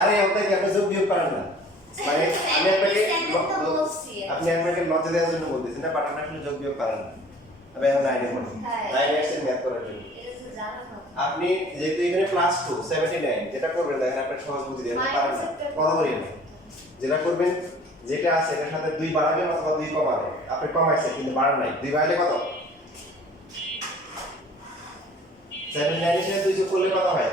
আরে ওটা কি আপনি যোগ বিয়োগ পারেন না মানে আপনি আপনাকে লজ্জা দেওয়ার জন্য বলতেছেন না পারেন না আসলে যোগ বিয়োগ পারেন না তবে এখন নাইনে পড়ুন নাইনে আসছেন ম্যাথ করার জন্য আপনি যেহেতু এখানে প্লাস 2 79 যেটা করবেন দেখেন আপনার সহজ বুদ্ধি দিয়ে পারেন না কথা বলি না যেটা করবেন যেটা আছে এটার সাথে 2 বাড়াবেন অথবা 2 কমাবেন আপনি কমাইছেন কিন্তু বাড়ান নাই 2 বাড়ালে কত 79 এর সাথে 2 যোগ করলে কত হয়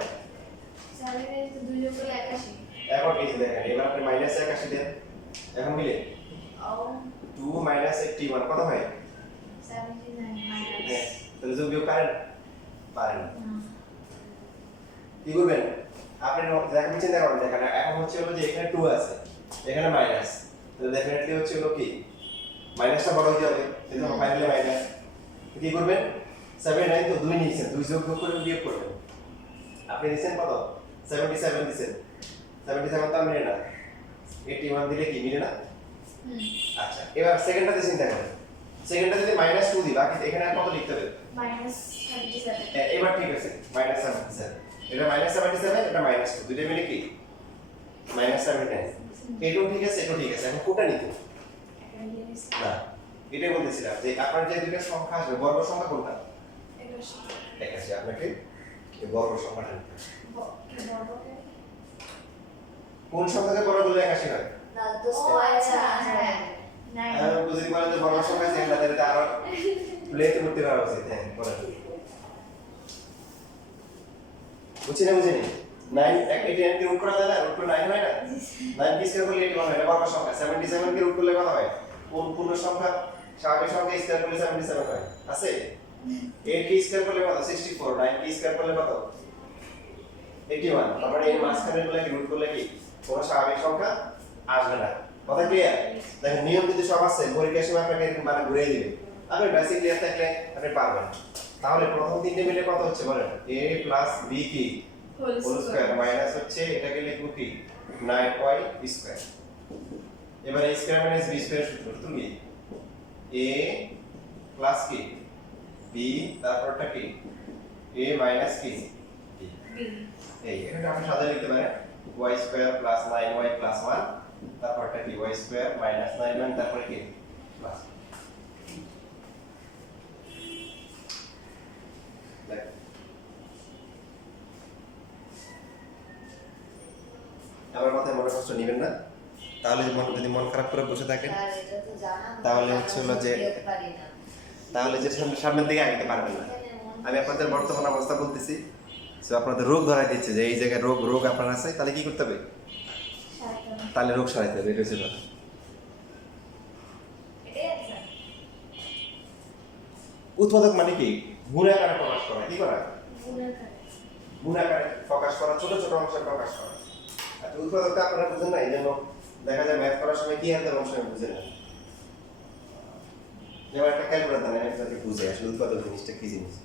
79 এর 2 যোগ করলে 81 এখন এই যে দেখেন এবার আপনি মাইনাস 81 দেন এখন মিলে ও 2 মাইনাস 81 কত হয় 79 মাইনাস হ্যাঁ তাহলে যোগ বিয়োগ পারেন কি করবেন আপনি দেখেন চিন্তা করেন দেখেন এখন হচ্ছে হলো যে এখানে 2 আছে এখানে মাইনাস তাহলে ডেফিনেটলি হচ্ছে হলো কি মাইনাসটা বড় হয়ে যাবে এজন্য ফাইনালি মাইনাস কি করবেন 79 তো 2 নিয়েছেন 2 যোগ করে বিয়োগ করবেন আপনি দিবেন কত 77 দিবেন 77 তো মিলে না 81 দিলে কি মিলে না আচ্ছা এবার সেকেন্ডটাতে চিন্তা করেন সেকেন্ডটা যদি -2 দিই বাকি এখানে আর কত লিখতে হবে -77 এবার ঠিক আছে -77 এটা -77 এটা -2 দুইটা মিলে কি -79 এটাও ঠিক আছে এটাও ঠিক আছে এখন কোনটা নিতে না এটাই বলতেছিলাম যে আপনার যে দুটো সংখ্যা আসবে বর্গ সংখ্যা কোনটা 81 আপনাকে এই বর্গ সংখ্যাটা নিতে হবে কোন সংখ্যাকে বর্গ করলে 81 হয় না তো আচ্ছা হ্যাঁ আমি বুঝতে পারলাম যে বর্গ সংখ্যা আছে এটা তাহলে আরো প্লেতে ভর্তি করা উচিত হ্যাঁ বলেন বুঝছেন বুঝেনি 9 89 কে রুট করা যায় না রুট করে 9 হয় না 9 কি স্কয়ার করলে 81 হয় এটা বর্গ সংখ্যা 77 কে রুট করলে কত হয় কোন পূর্ণ সংখ্যা স্বাভাবিক সংখ্যা স্কয়ার করলে 77 হয় আছে 8 কি স্কয়ার করলে কত 64 9 কি স্কয়ার করলে কত 81 তারপরে এই মাঝখানে গুলোকে রুট করলে কি কোনো স্বাভাবিক সংখ্যা আসবে না কথা ক্লিয়ার দেখেন নিয়ম কিন্তু সব আছে পরীক্ষার সময় আপনাকে এরকম মানে ঘুরিয়ে দিবে আপনি বেসিক ক্লিয়ার থাকলে আপনি পারবেন তাহলে প্রথম তিনটে মিলে কত হচ্ছে বলেন a b কি হোল স্কয়ার মাইনাস হচ্ছে এটাকে লিখব কি 9y স্কয়ার এবার a square minus b square সূত্র তুমি a প্লাস কি b তারপরটা কি a মাইনাস কি b এই এটা আপনি সাজিয়ে লিখতে পারেন y square plus 9y plus 1 তারপরটা কি y স্কয়ার মাইনাস 9y তারপরে কি প্লাস আমার কথায় মনে কষ্ট নেবেন না তাহলে যদি মন খারাপ করে বসে থাকেন তাহলে হচ্ছে হলো যে তাহলে যে সামনের দিকে আগাতে পারবেন না আমি আপনাদের বর্তমান অবস্থা বলতেছি সো আপনাদের রোগ ধরা দিচ্ছে যে এই জায়গায় রোগ আপনার আছে তাহলে কি করতে হবে তাহলে রোগ সারাইতে হবে এটা হচ্ছে কথা উৎপাদক মানে কি গুণাকারে প্রকাশ করা কি করা গুণাকারে প্রকাশ করা ছোট ছোট অংশে প্রকাশ করা আচ্ছা উৎপাদকটা আপনারা বুঝেন না এই জন্য দেখা যায় ম্যাথ করার সময় কি হাতের অংশ বুঝেন না যেমন একটা ক্যালকুলেটর দেন আপনাকে বুঝে আসলে উৎপাদক জিনিসটা কি জিনিস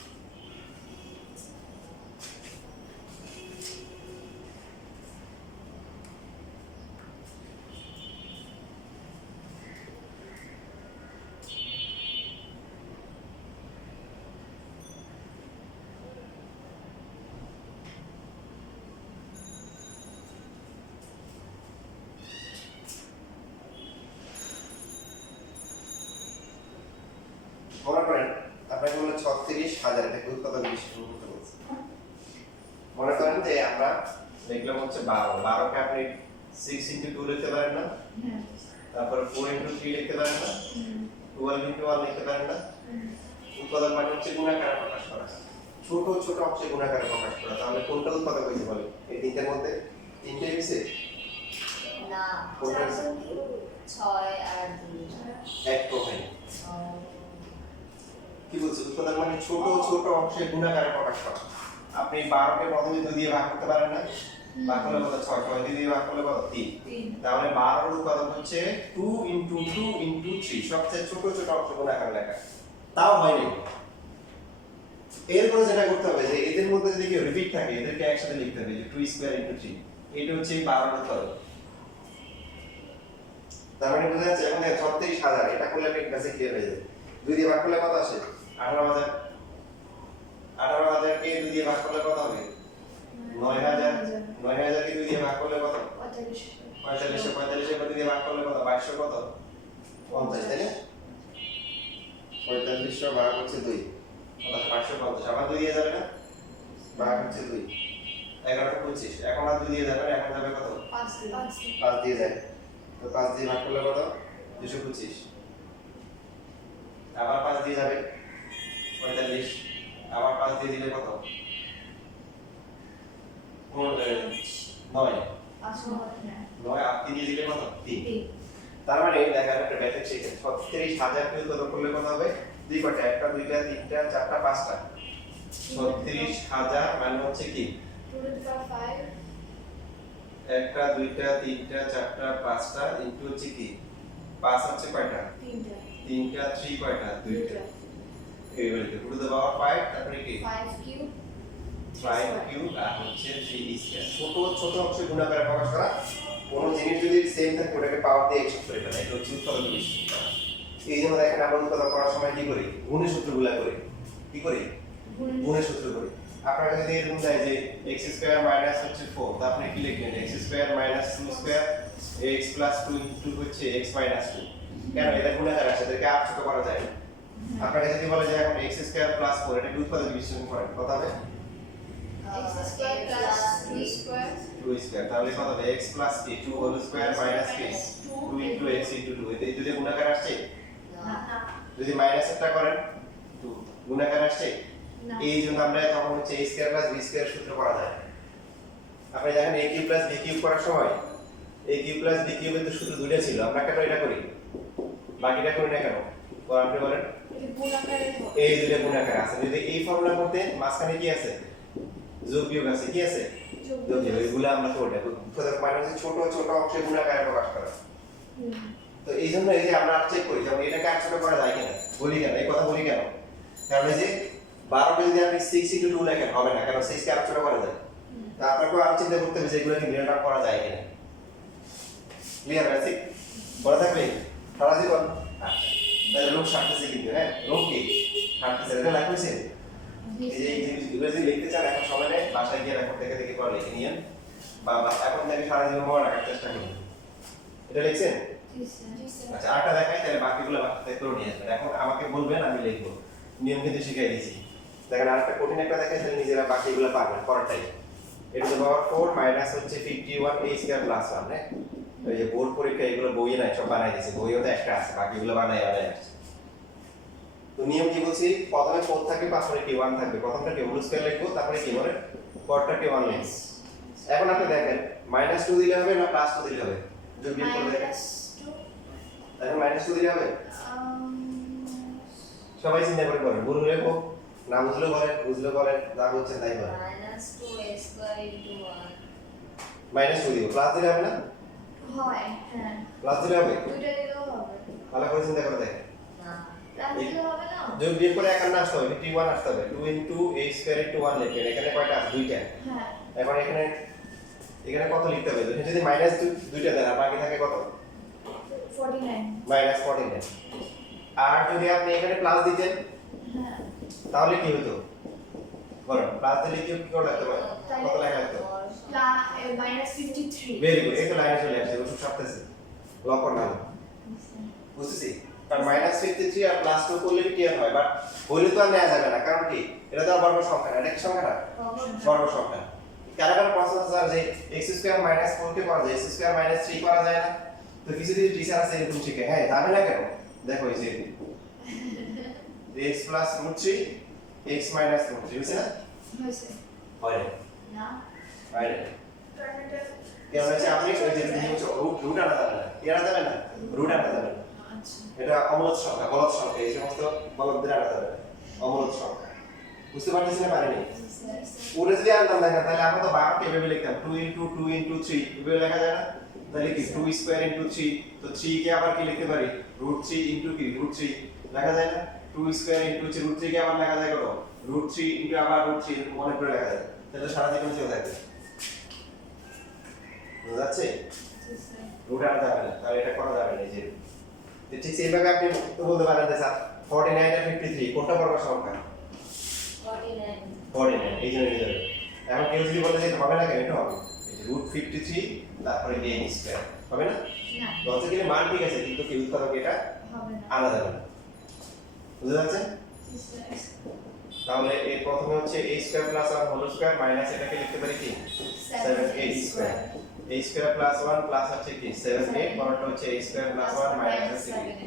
মনে করেন আপনাকে বলে 36,000 টাকা উৎপাদন বিশ্লেষণ করতে বলছে মনে করেন যে আমরা লিখলাম হচ্ছে 12 কে আপনি 6 into 2 লিখতে পারেন না তারপর 4 into 3 লিখতে পারেন না 12 into 1 লিখতে পারেন না উৎপাদন মানে হচ্ছে গুণাকারে প্রকাশ করা ছোট ছোট অংশে গুণাকারে প্রকাশ করা তাহলে কোনটা উৎপাদক হইতে বলে এই তিনটার মধ্যে তিনটাই হইছে না 6 আর 2 এক প্রোফাইল কি বলছো উৎপাদক মানে ছোট ছোট অংশে গুণাকারে প্রকাশ করা আপনি 12 কে প্রথমে 2 দিয়ে ভাগ করতে পারেন না ভাগ করলে কত 6 6 দিয়ে ভাগ করলে কত 3 তাহলে 12 এর উৎপাদক হচ্ছে 2 into 2 into 3 সবচেয়ে ছোট ছোট অংশ গুণাকারে লেখা তাও হয়নি এরপরে যেটা করতে হবে যে এদের মধ্যে যদি কেউ রিপিট থাকে এদেরকে একসাথে লিখতে হবে যে 2 স্কয়ার into 3 এটা হচ্ছে 12 এর উৎপাদক তার মানে বোঝা যাচ্ছে এখন 36,000 এটা করলে আপনি কাছে ক্লিয়ার হয়ে যাবে 2 দিয়ে ভাগ করলে কত আসে 18,000 কে 2 দিয়ে ভাগ করলে কত হবে 9 9000 কে 2 দিয়ে ভাগ করলে কত 45 45 কে 2 দিয়ে ভাগ করলে কত 2200 কত 50 তাই না 4500 ভাগ হচ্ছে 2 অর্থাৎ 550 আবার 2 দিয়ে যাবে না ভাগ হচ্ছে 2 11 25 এখন আর 2 দিয়ে যাবে না এখন যাবে কত 5 দিয়ে যায় তো 5 দিয়ে ভাগ করলে কত 225 আবার 5 দিয়ে যাবে 45 আবার 5 দিয়ে দিলে কত 9 9 আর 3 দিয়ে দিলে কত 3 তার মানে দেখা একটা ব্যাটারি শিখে 36000 কে কত করলে কত হবে দুই কটা একটা দুইটা তিনটা চারটা পাঁচটা 36000 মানে হচ্ছে কি একটা দুইটা তিনটা চারটা পাঁচটা ইনটু হচ্ছে কি 5 হচ্ছে কয়টা তিনটা 3 কয়টা দুইটা এইভাবে টু দ্য পাওয়ার 5 তারপরে কি 5 কিউব আর হচ্ছে 3 স্কয়ার ছোট ছোট অংশে গুণাকারে প্রকাশ করা কোন জিনিস যদি সেম থাকে ওটাকে পাওয়ার দিয়ে এক্সপ্রেস করে ফেলা এটা হচ্ছে উৎপাদক বিষয় এই জন্য দেখেন আমরা উৎপাদন করার সময় কি করি গুণের সূত্রগুলা করি কি করি গুণের সূত্র করি আপনারা যদি এরকম যায় যে x স্কয়ার মাইনাস হচ্ছে 4 তো আপনি কি লিখবেন x square minus 2 square x plus 2 into হচ্ছে x মাইনাস 2 কেন এটা গুণাকার আছে এটাকে আর ছোট করা যায় না আপনারা যদি বলে যে এখন x স্কয়ার প্লাস 4 এটা উৎপাদক বিশ্লেষণ করেন কত হবে x² 2 স্কয়ার তাহলে কত হবে x প্লাস কি 2 হোল স্কয়ার মাইনাস কি 2 ইনটু x ইনটু 2 এই দুটো গুণাকার আসছে যদি মাইনাস একটা করেন 2 গুণাকার আসছে এই জন্য আমরা তখন হচ্ছে a square plus b square সূত্র করা যায় আপনি দেখেন a cube plus b cube করার সময় a কিউব প্লাস b কিউবের তো সূত্র দুইটা ছিল আমরা কেন এটা করি বাকিটা করি না কেন তো আপনি বলেন এই দুটো গুণাকার আছে যদি এই ফর্মুলা করতে মাঝখানে কি আছে যোগ বিয়োগ আছে কি আছে যোগ বিয়োগ এগুলো আমরা করব উৎপাদক মানে হচ্ছে ছোট ছোট অংশে গুণাকারে প্রকাশ করা তো এই জন্য এই যে আমরা চেক করি যেমন এটাকে আর ছোট করা যায় কিনা বলি কেন এই কথা বলি কেন কারণ এই যে 12 কে যদি আপনি 6 ইনটু 2 লেখেন হবে না কারণ 6 কে আর ছোট করা যায় তা আপনাকে আর চিন্তা করতে হবে যে এগুলো কি মিরর করা যায় কিনা ক্লিয়ার আছে বলা থাকলে সারা জীবন আচ্ছা তাহলে লোক শান্তিতে কিন্তু হ্যাঁ লোক কি শান্তিতে এটা লাগছে এই জিনিসগুলো যদি লিখতে চান এখন সময় নেই বাসায় গিয়ে রেকর্ড থেকে দেখে পড়া লিখে নিয়েন বা এখন থেকে সারা জীবন মনে রাখার চেষ্টা করুন এটা লিখছেন আচ্ছা আটা দেখাই তাহলে বাকিগুলো বাসাতে করে নিয়ে আসবেন এখন আমাকে বলবেন আমি লিখবো নিয়ম কিন্তু শিখাই দিয়েছি দেখেন আরেকটা কঠিন একটা দেখাই তাহলে নিজেরা বাকিগুলো পারবেন পরেরটাই এটা টু পাওয়ার 4 মাইনাস হচ্ছে 51 a স্কয়ার প্লাস 1 হ্যাঁ এই যে বোর্ড পরীক্ষা এগুলো বইয়ে নাই সব বানাই দিয়েছে বইও তো একটা আছে বাকিগুলো বানাই আসছে তো নিয়ম কি বলছি প্রথমে 4 থাকবে তারপরে কি 1 থাকবে প্রথমটা কি হোল স্কয়ার লিখবো তারপরে কি বলে পরটা কি 1 লিখবো এখন আপনি দেখেন -2 দিলে হবে না +2 দিলে হবে যোগ বিয়োগ করে দেখেন এখন -2 দিলে হবে সবাই চিন্তা করে বলেন ভুল হলে হোক না বুঝলে বলেন বুঝলে বলেন না বুঝছেন তাই বলেন -2 দিব প্লাস দিলে হবে না হয় হ্যাঁ প্লাস দিলে হবে দুইটা দিলেও হবে ভালো করে চিন্তা করে দেখেন প্লাস দিলে হবে না যোগ বিয়োগ করে একান্ন আসতে হবে 51 আসতে হবে 2 ইনটু a স্কয়ার ইনটু 1 লিখবেন এখানে কয়টা আছে দুইটা হ্যাঁ এখন এখানে কত লিখতে হবে যদি মাইনাস দুইটা দেন আর বাকি থাকে কত 49 মাইনাস 49 আর যদি আপনি এখানে প্লাস দিতেন হ্যাঁ তাহলে কি হতো বলেন প্লাস দিলে কি করে লিখতে পারে কত লেখা লাগতো -53 ভেরি গুড এটা লাইনে চলে আসছে ওসব সাথে লক করতে হবে বুঝতেছি কারণ -53 আর +2 করলে কি আর হয় বাট হইলে তো আর নেওয়া যাবে না কারণ কি এটা তো বর্গ সংখ্যা এটা কি সংখ্যাটা বর্গ সংখ্যা কারা কারা প্রশ্ন আছে যে x² - 4 কে করা যায় x² - 3 করা যায় না তো কিছু কিছু টিচার আছে এরকম শিখে হ্যাঁ যাবে না কেন দেখো এই যে x + √3 x - √3 বুঝছেন না হয়েছে হয় না হয় কেন হচ্ছে আপনি ওই যে রুট আনা যাবে না কি আনা যাবে না রুট আনা যাবে না আচ্ছা এটা অমূলত সংখ্যা গলত সংখ্যা এই সমস্ত গলতদের আনা যাবে অমূলত সংখ্যা বুঝতে পারতেছেন না পারেনি ওটা যদি আনতাম দেখা তাহলে আমরা তো 12 কে এভাবে লিখতাম 2 ইনটু 2 ইনটু 3 এভাবে লেখা যায় না তাহলে কি 2 স্কয়ার ইনটু 3 তো 3 কে আবার কি লিখতে পারি √3 ইনটু কি √3 লেখা যায় না 2 স্কয়ার ইনটু √3 কে আবার লেখা যায় কত √3 ইনটু আবার √3 মনে করে লেখা যায় তাহলে সারা জীবন চলে থাকবে বুঝা যাচ্ছে রুট আনা যাবে না তাহলে এটা করা যাবে না এই যে ঠিক সেইভাবে আপনি তো বলতে পারেন যে স্যার 49 আর 53 কোনটা বর্গ সংখ্যা 49 49 এই জন্য নিয়ে যাবে এখন কেউ যদি বলে যে এটা হবে না কেন, এটা হবে। এই যে √53 তারপরে n স্কয়ার হবে না? না লজিক্যালি মান ঠিক আছে, কিন্তু কি উৎপাদক এটা হবে না আনা যাবে না। বুঝতে পারছেন? তাহলে এর প্রথমে হচ্ছে a square plus 1 whole square minus এটাকে লিখতে পারি কি 7a square. a square plus 1 plus হচ্ছে কি 7a, পরেরটা হচ্ছে a স্কয়ার প্লাস 1 মাইনাস হচ্ছে কি।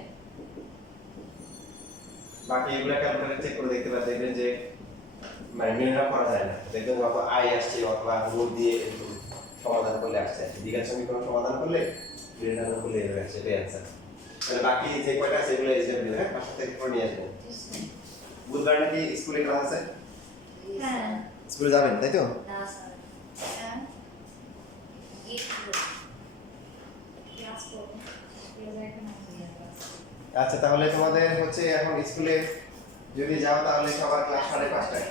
বাকি এগুলা ক্যালকুলেটর চেক করে দেখতে পারেন, দেখবেন যে মানে নির্ণয় করা যায় না। দেখবেন যত আই আসছে অথবা রুট দিয়ে একটু সমাধান করলে আসছে, দ্বিঘাত সমীকরণ সমাধান করলে নির্ণয় করলে এর আসছে এটাই অ্যান্সার। তাহলে বাকি যে কয়টা আছে এগুলো এসডব্লিউ, হ্যাঁ, বাসা থেকে করে নিয়ে আসবেন। বুধবার নাকি স্কুলে ক্লাস আছে? হ্যাঁ স্কুলে যাবেন তাই তো? না স্যার হ্যাঁ গিফট ক্লাস করবো রেজাল্ট না আচ্ছা, তাহলে তোমাদের হচ্ছে এখন স্কুলে যদি যাও তাহলে সবার ক্লাস 5:30টায়।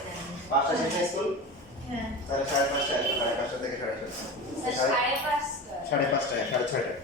5টা শেষ না স্কুল? হ্যাঁ তাহলে 5:30টায়, 5:30 থেকে 6:30। স্যার 5:30 5:30টায়, 6:30টায়।